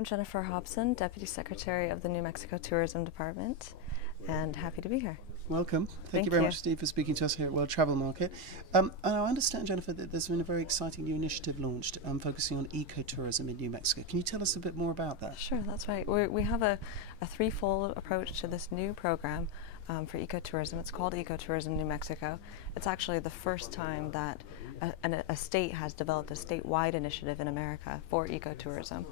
I'm Jennifer Hobson, Deputy Secretary of the New Mexico Tourism Department, and happy to be here. Welcome. Thank you very much, Steve, for speaking to us here at World Travel Market. And I understand, Jennifer, that there's been a very exciting new initiative launched focusing on ecotourism in New Mexico. Can you tell us a bit more about that? Sure, that's right. We have a threefold approach to this new program for ecotourism. It's called Ecotourism New Mexico. It's actually the first time that a state has developed a statewide initiative in America for ecotourism.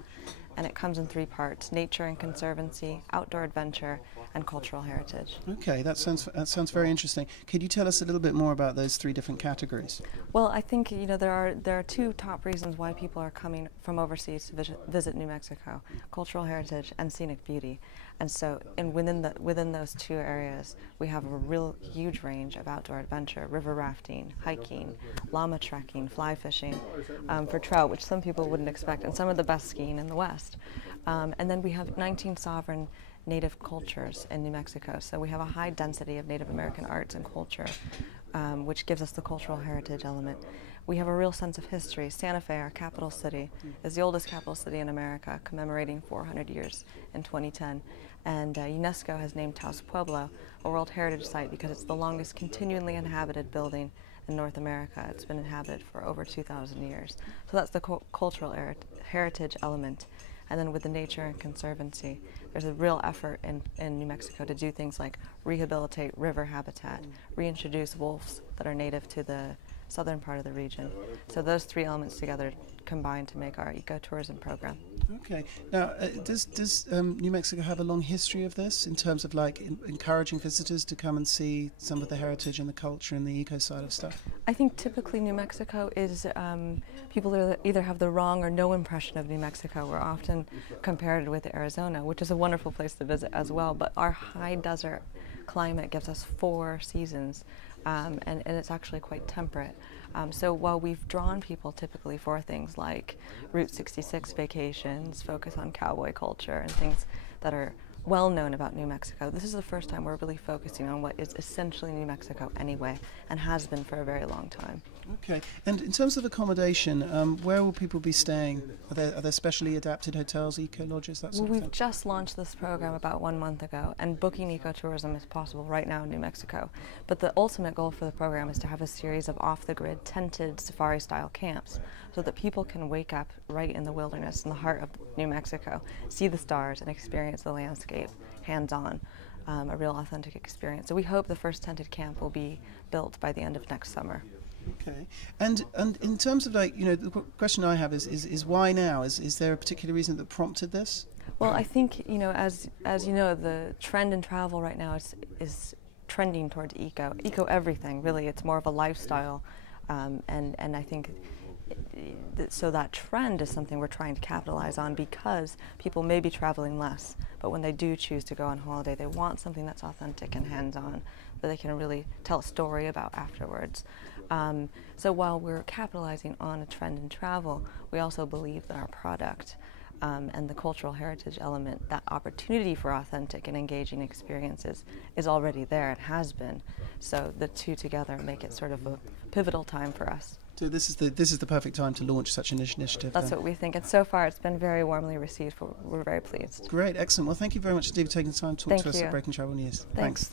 And it comes in three parts: nature and conservancy, outdoor adventure, and cultural heritage. Okay, that sounds very interesting. Could you tell us a little bit more about those three different categories? Well, I think there are two top reasons why people are coming from overseas to visit New Mexico: cultural heritage and scenic beauty. And so, within those two areas, we have a real huge range of outdoor adventure: river rafting, hiking, llama trekking, fly fishing for trout, which some people wouldn't expect, and some of the best skiing in the West. And then we have 19 sovereign native cultures in New Mexico. So we have a high density of Native American arts and culture, which gives us the cultural heritage element. We have a real sense of history. Santa Fe, our capital city, is the oldest capital city in America, commemorating 400 years in 2010. And UNESCO has named Taos Pueblo a World Heritage Site because it's the longest continually inhabited building in North America. It's been inhabited for over 2,000 years. So that's the cultural heritage element. And then with the nature and conservancy, there's a real effort in New Mexico to do things like rehabilitate river habitat, reintroduce wolves that are native to the southern part of the region. So those three elements together combine to make our ecotourism program. Okay. Now, does New Mexico have a long history of this in terms of encouraging visitors to come and see some of the heritage and the culture and the eco side of stuff? I think typically New Mexico is, people either have the wrong or no impression of New Mexico. We're often compared with Arizona, which is a wonderful place to visit as well, but our high desert climate gives us 4 seasons, and it's actually quite temperate. So while we've drawn people typically for things like Route 66 vacations, focus on cowboy culture, and things that are well known about New Mexico, this is the first time we're really focusing on what is essentially New Mexico anyway, and has been for a very long time. Okay. And in terms of accommodation, where will people be staying? Are there specially adapted hotels, eco-lodges, that sort of thing? We've just launched this program about 1 month ago, and booking ecotourism is possible right now in New Mexico. But the ultimate goal for the program is to have a series of off-the-grid tented safari-style camps so that people can wake up right in the wilderness in the heart of New Mexico, see the stars, and experience the landscape hands-on. A real authentic experience. So we hope the first tented camp will be built by the end of next summer. Okay, and in terms of the question I have is why now? Is there a particular reason that prompted this? Well, I think as you know, the trend in travel right now is trending towards eco everything. Really, it's more of a lifestyle, and I think. So that trend is something we're trying to capitalize on, because people may be traveling less, but when they do choose to go on holiday, they want something that's authentic and hands-on that they can really tell a story about afterwards. So while we're capitalizing on a trend in travel, we also believe that our product and the cultural heritage element, that opportunity for authentic and engaging experiences, is already there and has been. So the two together make it sort of a pivotal time for us. So this is the perfect time to launch such an initiative. That's what we think, and so far it's been very warmly received. We're very pleased. Great, excellent. Well, thank you very much, Steve, for taking the time to talk to us at Breaking Travel News. Thanks.